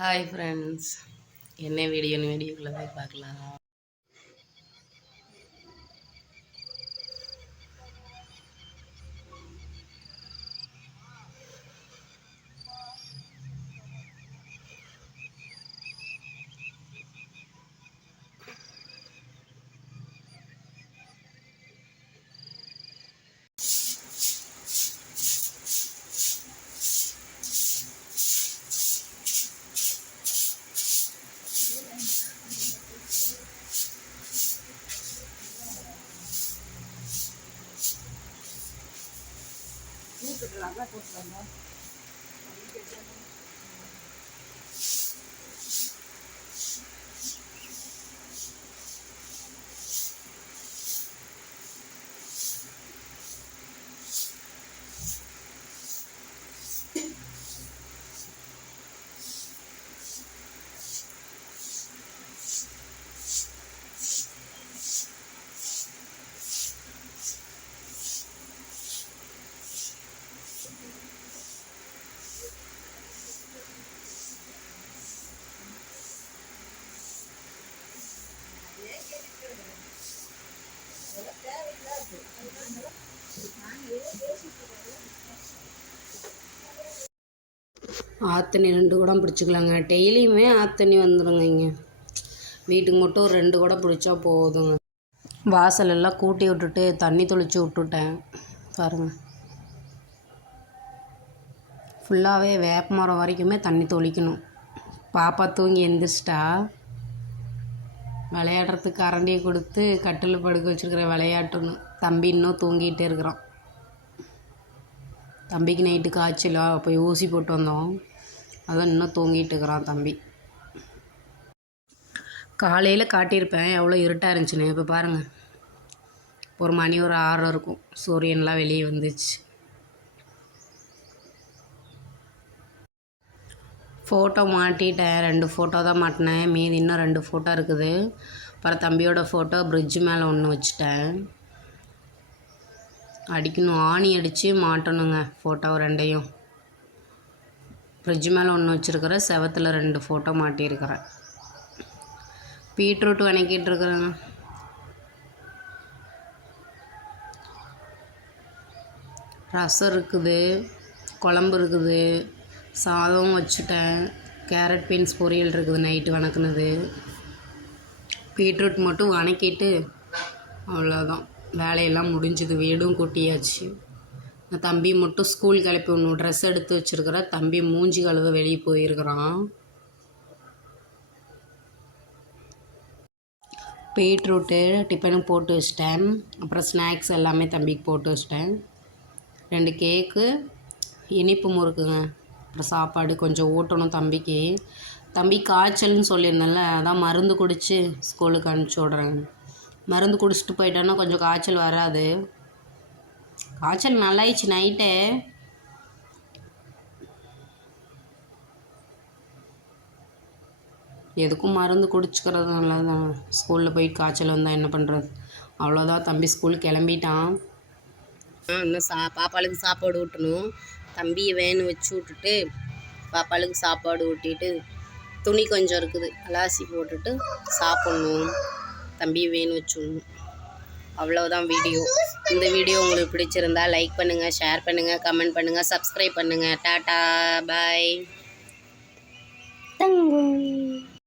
Hi friends, என்ன வீடியோக்குள்ளே போய் பார்க்கலாம். ஆத்தண்ணி 2 குடம் பிடிச்சிக்கலாங்க. டெய்லியுமே ஆத்தண்ணி வந்துடுங்க. இங்கே வீட்டுக்கு மட்டும் 2 குடம் பிடிச்சா போதுங்க. வாசலெல்லாம் கூட்டி விட்டுட்டு தண்ணி தெளித்து விட்டுட்டேன் பாருங்கள். ஃபுல்லாகவே வேப்ப மரம் வரைக்குமே தண்ணி தெளிக்கணும். பாப்பா தூங்கி எந்திரிச்சிட்டா. விளையாடுறதுக்கு அரண்டியை கொடுத்து கட்டில் படுக்க வச்சுருக்கிற விளையாட்டணும். தம்பி இன்னும் தூங்கிகிட்டே இருக்கிறான். தம்பிக்கு நைட்டு காய்ச்சலா போய் ஊசி போட்டு வந்தோம். அதான் இன்னும் தூங்கிட்டு இருக்கிறான் தம்பி. காலையில் காட்டியிருப்பேன் எவ்வளோ இருட்டாக இருந்துச்சுன்னு. இப்போ பாருங்கள், ஒரு மணி ஒரு 6 இருக்கும். சூரியன்லாம் வெளியே வந்துச்சு. ஃபோட்டோ மாட்டிட்டேன். 2 ஃபோட்டோ தான் மாட்டினேன். மீதி இன்னும் 2 ஃபோட்டோ இருக்குது. அப்புறம் தம்பியோட ஃபோட்டோ பிரிட்ஜு மேலே ஒன்று வச்சுட்டேன். அடிக்கணும், ஆணி அடித்து மாட்டணுங்க ஃபோட்டோ 2ஐயும். ஃப்ரிட்ஜ் மேலே ஒன்று வச்சுருக்கிறேன். செவத்தில் 2 ஃபோட்டோ மாட்டியிருக்கிறேன். பீட்ரூட் வணக்கிட்டு இருக்கிறேங்க. ரசம் இருக்குது, குழம்பு இருக்குது, சாதம் வச்சுட்டேன். கேரட் பீன்ஸ் பொரியல் இருக்குது நைட்டு வணக்குனது. பீட்ரூட் மட்டும் வணக்கிட்டு அவ்வளோதான், வேலையெல்லாம் முடிஞ்சுது. வீடும் கூட்டியாச்சு. தம்பி மட்டும் ஸ்கூல் கிளப்பி விடணும். ட்ரெஸ் எடுத்து வச்சுருக்கிற தம்பி மூஞ்சி கழுவ வெளியே போயிருக்கிறான். பீட்ரூட்டு டிஃபனும் போட்டு வச்சிட்டேன். அப்புறம் ஸ்நாக்ஸ் எல்லாமே தம்பிக்கு போட்டு வச்சிட்டேன். 2 கேக்கு, இனிப்பு முறுக்குங்க. அப்புறம் சாப்பாடு கொஞ்சம் ஊட்டணும் தம்பிக்கு. தம்பி காய்ச்சல்னு சொல்லியிருந்தேன்ல, அதான் மருந்து குடித்து ஸ்கூலுக்கு அனுப்பிச்சி விட்றேன். மருந்து குடிச்சிட்டு போயிட்டோன்னா கொஞ்சம் காய்ச்சல் வராது. காய்ச்சல் நல்லாயிடுச்சு நைட்டே. எதுக்கும் மருந்து குடிச்சிக்கிறது நல்லதான். ஸ்கூலில் போய் காய்ச்சல் வந்தால் என்ன பண்ணுறது. அவ்வளோதான், தம்பி ஸ்கூல் கிளம்பிட்டான். இன்னும் பாப்பாளுக்கு சாப்பாடு ஊட்டணும். தம்பியை வேனு வச்சு விட்டுட்டு பாப்பாளுக்கு சாப்பாடு ஊட்டிட்டு துணி கொஞ்சம் இருக்குது அலாசி போட்டுட்டு சாப்பிட்ணும். தம்பியை வேனு வச்சுடணும். அவ்வளோதான் வீடியோ. இந்த வீடியோ உங்களுக்கு பிடிச்சிருந்தா லைக் பண்ணுங்கள், ஷேர் பண்ணுங்கள், கமெண்ட் பண்ணுங்கள், சப்ஸ்கிரைப் பண்ணுங்கள். டாட்டா, பாய்.